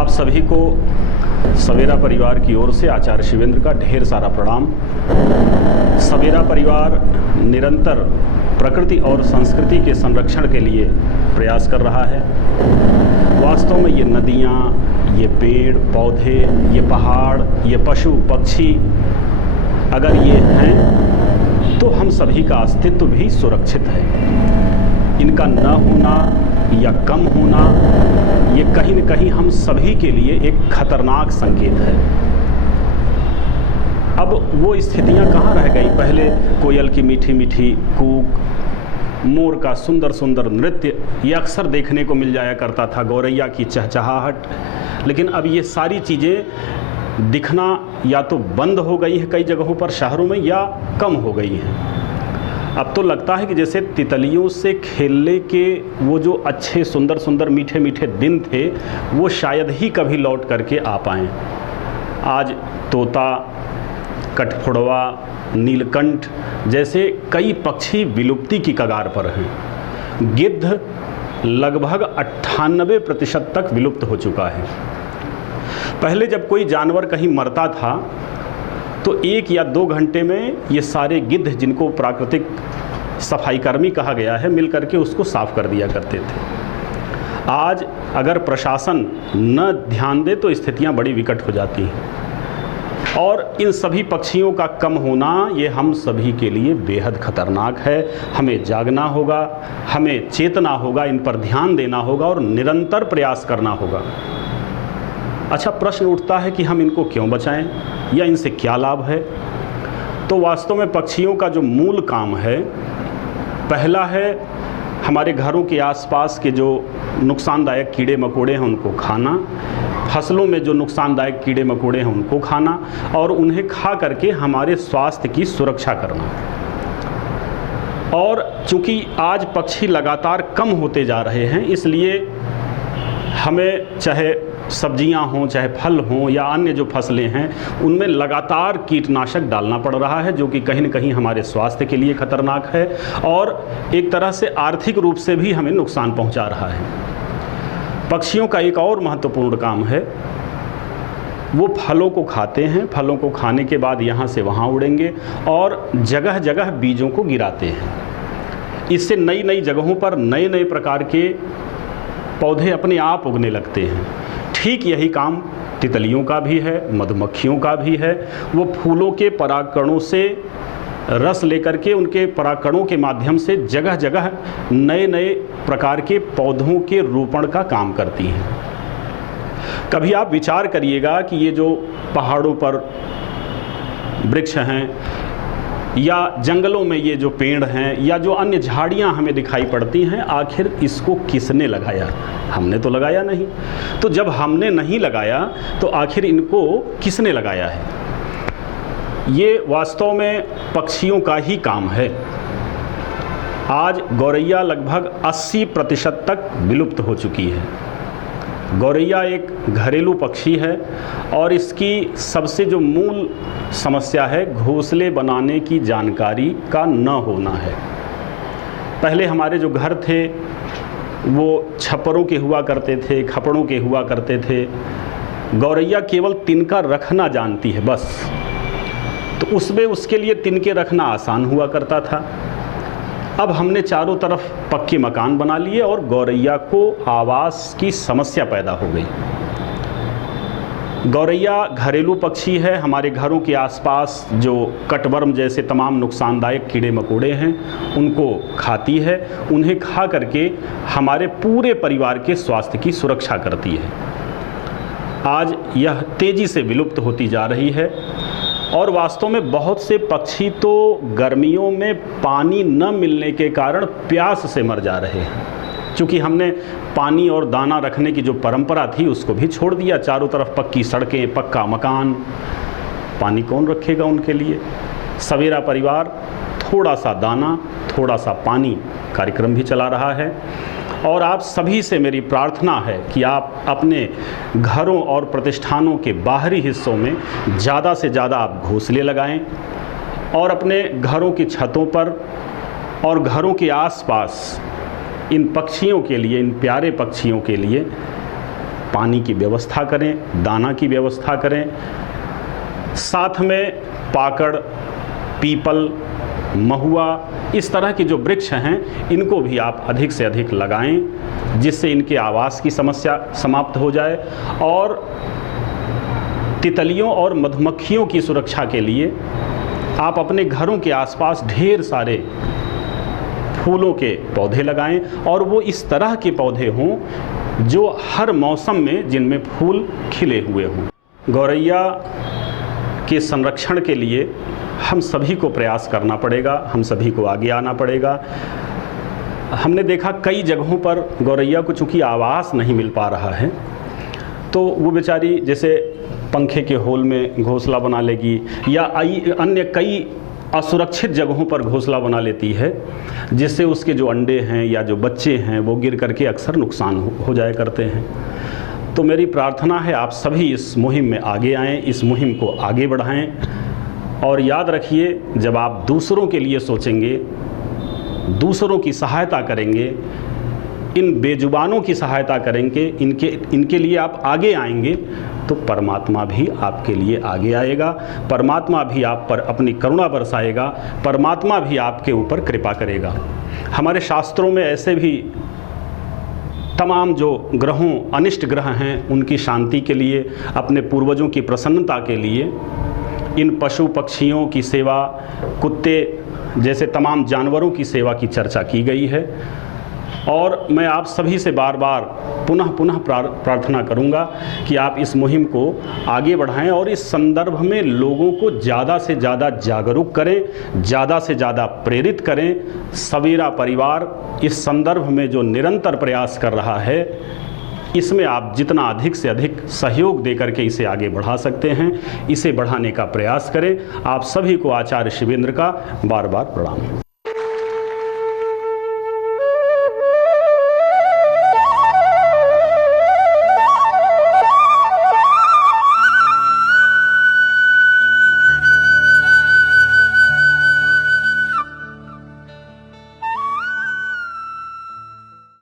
आप सभी को सवेरा परिवार की ओर से आचार्य शिवेंद्र का ढेर सारा प्रणाम। सवेरा परिवार निरंतर प्रकृति और संस्कृति के संरक्षण के लिए प्रयास कर रहा है। वास्तव में ये नदियाँ, ये पेड़ पौधे, ये पहाड़, ये पशु पक्षी अगर ये हैं तो हम सभी का अस्तित्व भी सुरक्षित है। इनका न होना या कम होना ये कहीं न कहीं हम सभी के लिए एक खतरनाक संकेत है। अब वो स्थितियां कहाँ रह गई। पहले कोयल की मीठी मीठी कूक, मोर का सुंदर सुंदर नृत्य ये अक्सर देखने को मिल जाया करता था, गौरैया की चहचहाहट। लेकिन अब ये सारी चीज़ें दिखना या तो बंद हो गई है कई जगहों पर शहरों में, या कम हो गई हैं। अब तो लगता है कि जैसे तितलियों से खेलने के वो जो अच्छे सुंदर सुंदर मीठे मीठे दिन थे वो शायद ही कभी लौट करके आ पाएँ। आज तोता, कठफोड़वा, नीलकंठ जैसे कई पक्षी विलुप्ति की कगार पर हैं। गिद्ध लगभग 98% तक विलुप्त हो चुका है। पहले जब कोई जानवर कहीं मरता था तो 1 या 2 घंटे में ये सारे गिद्ध, जिनको प्राकृतिक सफाई कर्मी कहा गया है, मिल करके उसको साफ कर दिया करते थे। आज अगर प्रशासन न ध्यान दे तो स्थितियां बड़ी विकट हो जाती हैं। और इन सभी पक्षियों का कम होना ये हम सभी के लिए बेहद खतरनाक है। हमें जागना होगा, हमें चेतना होगा, इन पर ध्यान देना होगा और निरंतर प्रयास करना होगा। अच्छा, प्रश्न उठता है कि हम इनको क्यों बचाएं या इनसे क्या लाभ है। तो वास्तव में पक्षियों का जो मूल काम है, पहला है हमारे घरों के आसपास के जो नुकसानदायक कीड़े मकोड़े हैं उनको खाना, फसलों में जो नुकसानदायक कीड़े मकोड़े हैं उनको खाना, और उन्हें खा करके हमारे स्वास्थ्य की सुरक्षा करना। और चूंकि आज पक्षी लगातार कम होते जा रहे हैं, इसलिए हमें चाहे सब्जियां हों, चाहे फल हों या अन्य जो फसलें हैं, उनमें लगातार कीटनाशक डालना पड़ रहा है, जो कि कहीं न कहीं हमारे स्वास्थ्य के लिए खतरनाक है और एक तरह से आर्थिक रूप से भी हमें नुकसान पहुंचा रहा है। पक्षियों का एक और महत्वपूर्ण काम है, वो फलों को खाते हैं। फलों को खाने के बाद यहाँ से वहाँ उड़ेंगे और जगह जगह बीजों को गिराते हैं। इससे नई नई जगहों पर नए नए प्रकार के पौधे अपने आप उगने लगते हैं। ठीक यही काम तितलियों का भी है, मधुमक्खियों का भी है। वो फूलों के परागकणों से रस लेकर के उनके परागकणों के माध्यम से जगह जगह नए नए प्रकार के पौधों के रोपण का काम करती हैं। कभी आप विचार करिएगा कि ये जो पहाड़ों पर वृक्ष हैं या जंगलों में ये जो पेड़ हैं या जो अन्य झाड़ियां हमें दिखाई पड़ती हैं, आखिर इसको किसने लगाया? हमने तो लगाया नहीं। तो जब हमने नहीं लगाया तो आखिर इनको किसने लगाया है? ये वास्तव में पक्षियों का ही काम है। आज गौरैया लगभग 80% तक विलुप्त हो चुकी है। गौरैया एक घरेलू पक्षी है और इसकी सबसे जो मूल समस्या है, घोंसले बनाने की जानकारी का न होना है। पहले हमारे जो घर थे वो छप्परों के हुआ करते थे, खपड़ों के हुआ करते थे। गौरैया केवल तिनका रखना जानती है बस, तो उसमें उसके लिए तिनके रखना आसान हुआ करता था। अब हमने चारों तरफ पक्के मकान बना लिए और गौरैया को आवास की समस्या पैदा हो गई। गौरैया घरेलू पक्षी है। हमारे घरों के आसपास जो कटवर्म जैसे तमाम नुकसानदायक कीड़े मकोड़े हैं उनको खाती है। उन्हें खा करके हमारे पूरे परिवार के स्वास्थ्य की सुरक्षा करती है। आज यह तेज़ी से विलुप्त होती जा रही है और वास्तव में बहुत से पक्षी तो गर्मियों में पानी न मिलने के कारण प्यास से मर जा रहे हैं। क्योंकि हमने पानी और दाना रखने की जो परंपरा थी उसको भी छोड़ दिया। चारों तरफ पक्की सड़कें, पक्का मकान, पानी कौन रखेगा उनके लिए? सवेरा परिवार थोड़ा सा दाना, थोड़ा सा पानी कार्यक्रम भी चला रहा है। और आप सभी से मेरी प्रार्थना है कि आप अपने घरों और प्रतिष्ठानों के बाहरी हिस्सों में ज़्यादा से ज़्यादा आप घोंसले लगाएं और अपने घरों की छतों पर और घरों के आसपास इन पक्षियों के लिए, इन प्यारे पक्षियों के लिए पानी की व्यवस्था करें, दाना की व्यवस्था करें। साथ में पाकड़, पीपल, महुआ, इस तरह के जो वृक्ष हैं इनको भी आप अधिक से अधिक लगाएं, जिससे इनके आवास की समस्या समाप्त हो जाए। और तितलियों और मधुमक्खियों की सुरक्षा के लिए आप अपने घरों के आसपास ढेर सारे फूलों के पौधे लगाएं, और वो इस तरह के पौधे हों जो हर मौसम में जिनमें फूल खिले हुए हों। गौरैया के संरक्षण के लिए हम सभी को प्रयास करना पड़ेगा, हम सभी को आगे आना पड़ेगा। हमने देखा कई जगहों पर गौरैया को चूँकि आवास नहीं मिल पा रहा है, तो वो बेचारी जैसे पंखे के होल में घोंसला बना लेगी या अन्य कई असुरक्षित जगहों पर घोंसला बना लेती है, जिससे उसके जो अंडे हैं या जो बच्चे हैं वो गिर करके अक्सर नुकसान हो जाया करते हैं। तो मेरी प्रार्थना है आप सभी इस मुहिम में आगे आएँ, इस मुहिम को आगे बढ़ाएं। और याद रखिए, जब आप दूसरों के लिए सोचेंगे, दूसरों की सहायता करेंगे, इन बेजुबानों की सहायता करेंगे, इनके लिए आप आगे आएंगे, तो परमात्मा भी आपके लिए आगे आएगा, परमात्मा भी आप पर अपनी करुणा बरसाएगा, परमात्मा भी आपके ऊपर कृपा करेगा। हमारे शास्त्रों में ऐसे भी तमाम जो ग्रहों, अनिष्ट ग्रह हैं, उनकी शांति के लिए, अपने पूर्वजों की प्रसन्नता के लिए इन पशु पक्षियों की सेवा, कुत्ते जैसे तमाम जानवरों की सेवा की चर्चा की गई है। और मैं आप सभी से बार बार पुनः प्रार्थना करूंगा कि आप इस मुहिम को आगे बढ़ाएं और इस संदर्भ में लोगों को ज़्यादा से ज़्यादा जागरूक करें, ज़्यादा से ज़्यादा प्रेरित करें। सवेरा परिवार इस संदर्भ में जो निरंतर प्रयास कर रहा है, इसमें आप जितना अधिक से अधिक सहयोग देकर के इसे आगे बढ़ा सकते हैं, इसे बढ़ाने का प्रयास करें। आप सभी को आचार्य शिवेंद्र का बार बार प्रणाम।